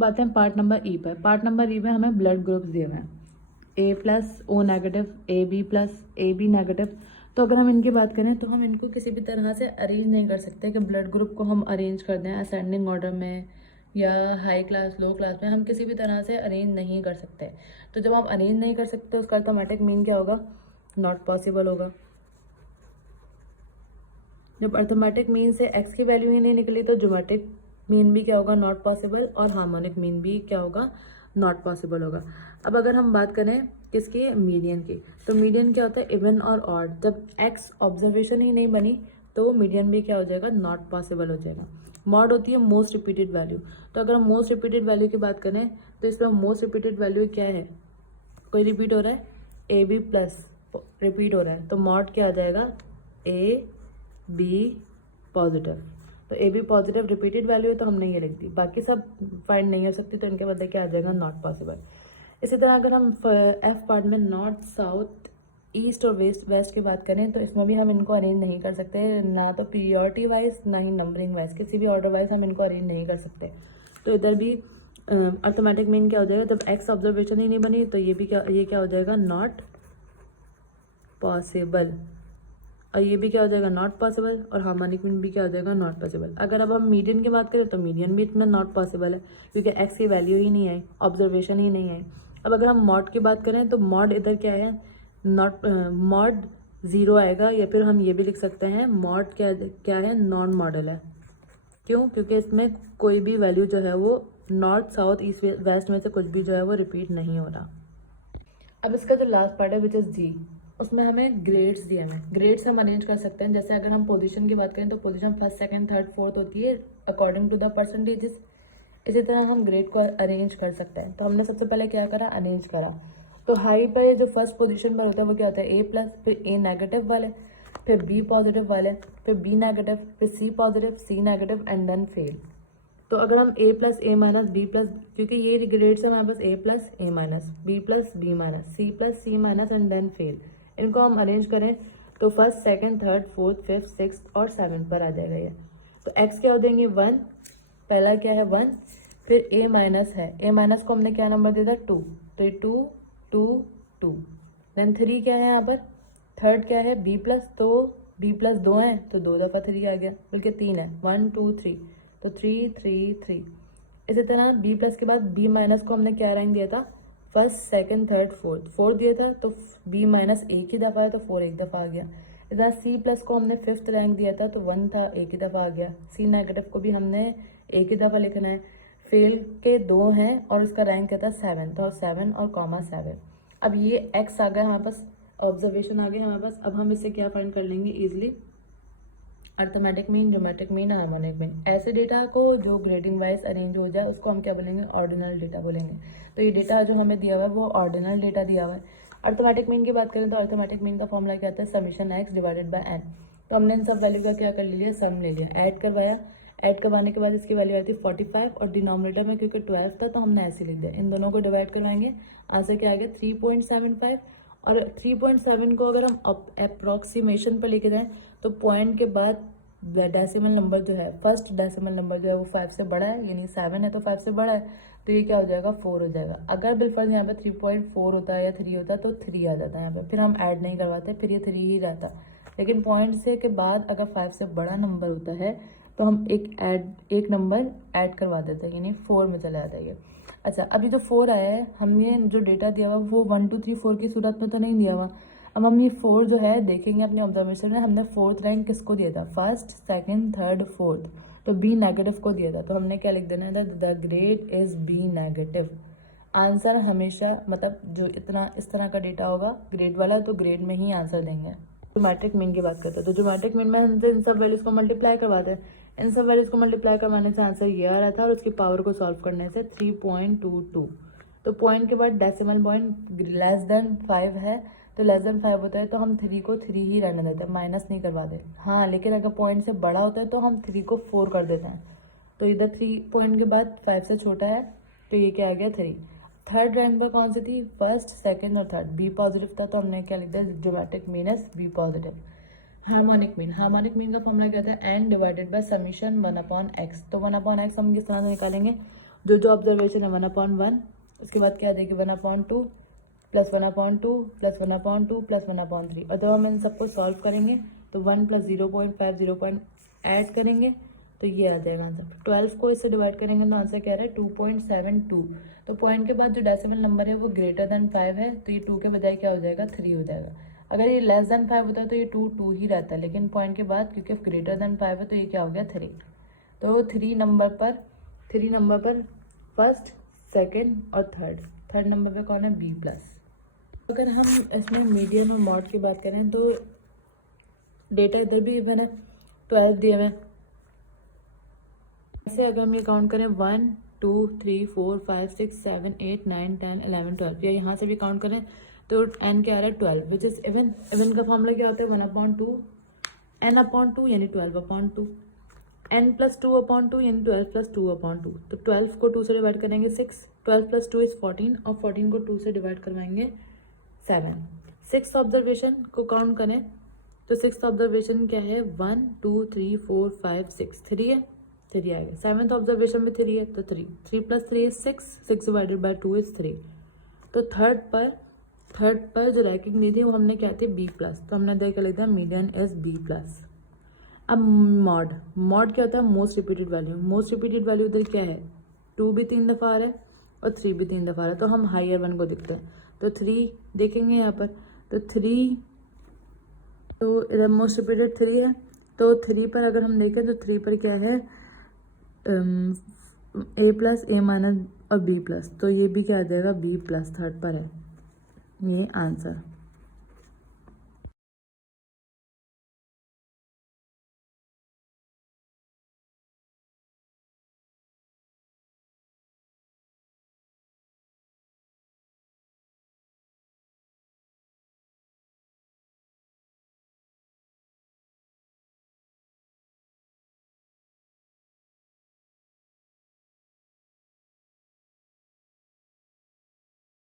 अब आते हैं पार्ट नंबर ई पर। पार्ट नंबर ई में हमें ब्लड ग्रुप्स दिए हुए हैं, A plus O negative, A B plus A B negative. तो अगर हम इनकी बात करें तो हम इनको किसी भी तरह से अरेंज नहीं कर सकते कि ब्लड ग्रुप को हम अरेंज कर दें असेंडिंग ऑर्डर में या हाई क्लास लो क्लास में, हम किसी भी तरह से अरेंज नहीं कर सकते। तो जब हम अरेंज नहीं कर सकते उसका अर्थमेटिक मीन क्या होगा? नॉट पॉसिबल होगा। जब अर्थमेटिक मीन से एक्स की वैल्यू ही नहीं निकली तो ज्योमेट्रिक मीन भी क्या होगा? Not possible. और हार्मोनिक मीन भी क्या होगा? नॉट पॉसिबल होगा। अब अगर हम बात करें किसकी? मीडियन की। तो मीडियन क्या होता है? इवन और ऑड। जब एक्स ऑब्जर्वेशन ही नहीं बनी तो मीडियन भी क्या हो जाएगा? नॉट पॉसिबल हो जाएगा। मॉड होती है मोस्ट रिपीटेड वैल्यू। तो अगर हम मोस्ट रिपीटेड वैल्यू की बात करें तो इसमें मोस्ट रिपीटेड वैल्यू क्या है? कोई रिपीट हो रहा है? ए बी प्लस रिपीट हो रहा है, तो मॉड क्या आ जाएगा? A B positive. तो A B positive repeated value है तो हमने ये लिख दी, बाकी सब फाइंड नहीं हो सकती तो इनके बदले क्या आ जाएगा? Not possible. इसी तरह अगर हम एफ पार्ट में नॉर्थ साउथ ईस्ट और वेस्ट की बात करें तो इसमें भी हम इनको अरेंज नहीं कर सकते, ना तो पीरियोरिटी वाइज ना ही नंबरिंग वाइज, किसी भी ऑर्डर वाइज हम इनको अरेंज नहीं कर सकते। तो इधर भी अर्थमेटिक मीन क्या हो जाएगा? जब एक्स ऑब्जर्वेशन ही नहीं बनी तो ये क्या हो जाएगा? Not possible. और ये भी क्या हो जाएगा? Not possible. और हार्मोनिक मीन भी क्या हो जाएगा? Not possible. अगर अब हम मीडियन की बात करें तो मीडियन भी इतना नॉट पॉसिबल है क्योंकि एक्स की वैल्यू ही नहीं आई, ऑब्जर्वेशन ही नहीं आई। अब अगर हम मॉड की बात करें तो मॉड इधर क्या है? नॉट मॉड जीरो आएगा, या फिर हम ये भी लिख सकते हैं मॉड क्या है? नॉन मॉडल है। क्यों? क्योंकि इसमें कोई भी वैल्यू जो है वो नॉर्थ साउथ ईस्ट वेस्ट में से कुछ भी जो है वो रिपीट नहीं हो रहा। अब इसका जो लास्ट पार्ट है विच इज जी, उसमें हमें ग्रेड्स दिए हैं। ग्रेड्स हम अरेंज कर सकते हैं। जैसे अगर हम पोजीशन की बात करें तो position first second third fourth होती है अकॉर्डिंग टू द परसेंटेजेस। इसी तरह हम ग्रेड को अरेंज कर सकते हैं। तो हमने सबसे पहले क्या करा? अरेंज करा। तो हाई पर जो फर्स्ट पोजीशन पर होता है वो क्या होता है? ए प्लस, फिर ए नेगेटिव वाले, फिर बी पॉजिटिव वाले, फिर बी नेगेटिव, फिर C positive, C negative and then fail. तो अगर हम A plus A minus B plus, क्योंकि ये ग्रेड्स है हमारे पास A plus A minus, B plus B minus, C plus C minus and then fail, इनको हम अरेंज करें तो first second third fourth fifth six और सेवन्थ पर आ जाएगा ये। तो एक्स क्या हो देंगे? 1, पहला क्या है? 1। फिर ए माइनस है, ए माइनस को हमने क्या नंबर दिया था? 2, तो ये 2 2 2। देन 3 क्या है यहाँ पर? थर्ड क्या है? बी प्लस, तो बी प्लस 2 है तो 2 दफ़ा 3 आ गया, बल्कि 3 है, 1 2 3, तो 3 3 3। इसी तरह बी प्लस के बाद बी माइनस को हमने क्या रैंक दिया था? फर्स्ट सेकंड थर्ड फोर्थ, 4 दिया था तो बी माइनस एक ही दफ़ा है तो 4 एक दफ़ा आ गया। इधर सी प्लस को हमने फिफ्थ रैंक दिया था तो 1 था, एक ही दफ़ा आ गया। सी नेगेटिव को भी हमने एक ही दफ़ा लिखना है। फेल के 2 हैं और उसका रैंक था 7 और 7 और कॉमा 7। अब ये एक्स आ गया हमारे पास, ऑब्जर्वेशन आ गया हमारे पास। अब हम इससे क्या फाइंड कर लेंगे easily? Arithmetic mean, geometric mean, harmonic mean. ऐसे डेटा को जो ग्रेडिंग वाइज अरेंज हो जाए उसको हम क्या बोलेंगे? ऑर्डिनल डेटा बोलेंगे। तो ये डेटा जो हमें दिया हुआ है वो ऑर्डिनल डेटा दिया हुआ है। अर्थमेटिक मीन की बात करें तो अर्थमेटिक मीन का फॉर्मूला क्या आता है? Summation x divided by n. तो हमने इन सब वैल्यू का क्या कर लिया? सम ले लिया, ऐड करवाया। ऐड करवाने के बाद इसकी वैल्यू आती है 45 और डिनोमिनेटर में क्योंकि 12 था तो हमने ऐसे लिख दिया। इन दोनों को डिवाइड करवाएंगे, आंसर क्या आ गया? 3.75। और 3.7 को अगर हम अप्रोक्सीमेशन पर लेके जाएं तो पॉइंट के बाद डेसिमल नंबर जो है, फर्स्ट डेसिमल नंबर जो है वो 5 से बड़ा है, यानी 7 है तो 5 से बड़ा है, तो ये क्या हो जाएगा? 4 हो जाएगा। अगर बिलफर्ज यहाँ पे 3.4 होता है या 3 होता है तो 3 आ जाता है यहाँ पे, फिर हम ऐड नहीं करवाते, फिर ये 3 ही रहता। लेकिन पॉइंट से के बाद अगर 5 से बड़ा नंबर होता है तो हम एक नंबर ऐड करवा देते हैं, यानी 4 में चला जाता है ये। अच्छा, अभी जो 4 आया है हमने जो डेटा दिया हुआ वो 1 2 3 4 की सूरत में तो नहीं दिया हुआ। अब हम ये 4 जो है देखेंगे अपने ऑब्जर्वेशन में, हमने फोर्थ रैंक किसको दिया था? फर्स्ट सेकंड थर्ड फोर्थ, तो बी नेगेटिव को दिया था। तो हमने क्या लिख देना था? The grade is B negative. Answer हमेशा मतलब जो इतना इस तरह का डेटा होगा ग्रेड वाला तो ग्रेड में ही आंसर देंगे। ज्योमेट्रिक मीन की बात करते हैं तो ज्योमेट्रिक मीन में हम इन सब वैल्यूज को मल्टीप्लाई करवाते हैं। इन सब वैल्यूज को मल्टीप्लाई करवाने से आंसर ये आ रहा था और उसकी पावर को सॉल्व करने से 3.22। तो पॉइंट के बाद डेसिमल पॉइंट लेस देन 5 है, तो लेस देन 5 होता है तो हम 3 को 3 ही रहने देते हैं, माइनस नहीं करवाते। हाँ, लेकिन अगर पॉइंट से बड़ा होता है तो हम 3 को 4 कर देते हैं। तो इधर 3 पॉइंट के बाद 5 से छोटा है तो ये क्या आ गया? 3। थर्ड रैंक पर कौन सी थी? फर्स्ट सेकंड और थर्ड। बी पॉजिटिव था तो हमने क्या लिख दिया? Geometric mean is B positive. Harmonic mean, harmonic mean का फॉर्मूला क्या था? N divided by summation 1/x। तो 1/x हम किस तरह से निकालेंगे? जो जो ऑब्जर्वेशन है 1/1, उसके बाद क्या देगी 1/2 प्लस 1/2 प्लस 1/2 प्लस 1/3। और जब हम इन सबको सॉल्व करेंगे तो 1 प्लस 0.5 0 ऐड करेंगे तो ये आ जाएगा आंसर। 12 को इससे डिवाइड करेंगे तो आंसर क्या रहा है 2.72। तो पॉइंट के बाद जो डेसिमल नंबर है वो ग्रेटर देन 5 है, तो ये 2 के बजाय क्या हो जाएगा 3 हो जाएगा। अगर ये लेस देन 5 होता है तो ये 2 ही रहता है, लेकिन पॉइंट के बाद क्योंकि ग्रेटर देन 5 है तो ये क्या हो गया 3। तो 3 नंबर पर फर्स्ट, सेकेंड और थर्ड नंबर पे कौन है B+। अगर हम इसमें मीडियन और मॉड की बात करें तो डेटा इधर भी गिवन है, 12 दिए हुए। ऐसे अगर हम ये काउंट करें 1 2 3 4 5 6 7 8 9 10 11 12, या यहाँ से भी काउंट करें तो n क्या आ रहा है 12, विच इज़ इवन। इवन का फॉर्मूला क्या होता है 1/2 n/2 यानी 12/2, n प्लस 2/2 यानी 12 प्लस 2/2। तो 12 को 2 से डिवाइड करेंगे 6, 12 प्लस 2 इज़ 14 और 14 को 2 से डिवाइड करवाएंगे 7। सिक्स ऑब्जर्वेशन को काउंट करें तो सिक्स ऑब्जर्वेशन क्या है 1 2 3 4 5 6, 3 है, 3 आएगा। सेवन्थ ऑब्जर्वेशन में 3 है तो 3 plus 3 is 6 divided by 2 is 3। तो थर्ड पर जो रैंकिंग दी थी वो हमने क्या थी B+, तो हमने देख लिया था मीडियन इज B+। अब मॉड क्या होता है most repeated value. Most repeated value इधर क्या है 2 भी 3 दफ़ा आ रहा है और 3 भी 3 दफ़ा आ रहा है, तो हम हायर वन को देखते हैं। तो 3 देखेंगे यहाँ पर, तो 3, तो इधर मोस्ट रिपीटेड 3 है, तो 3 पर अगर हम देखें तो 3 पर क्या है A+, A- और B+, तो ये भी क्या आ जाएगा B+, थर्ड पर है ये आंसर।